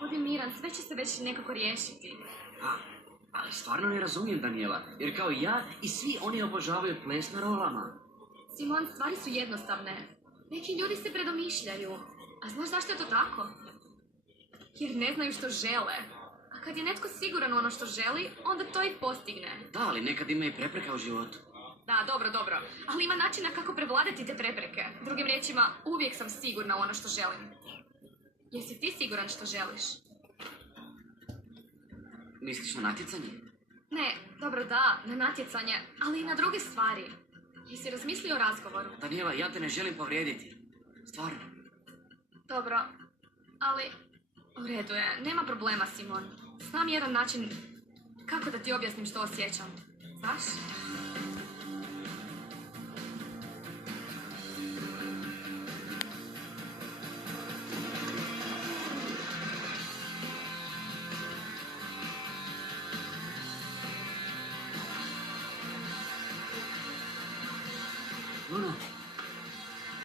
Budi miran, sve će se već nekako riješiti. Ali stvarno ne razumijem, Daniela, jer kao ja i svi oni obožavaju ples na rolama. Simon, stvari su jednostavne. Neki ljudi se predomišljaju. A znaš zašto je to tako? Jer ne znaju što žele. A kad je netko siguran u ono što želi, onda to i postigne. Da, ali nekad ima i prepreka u životu. Da, dobro. Ali ima načina kako prevladati te prepreke. Drugim riječima, uvijek sam sigurna u ono što želim. Jesi ti siguran što želiš? Misliš na natjecanje? Ne, dobro da, na natjecanje, ali i na druge stvari. Jesi razmislio o razgovoru? Daniela, ja te ne želim povrijediti. Stvarno. Dobro, ali u redu je, nema problema, Simon. Znam jedan način kako da ti objasnim što osjećam. Znaš? Luna,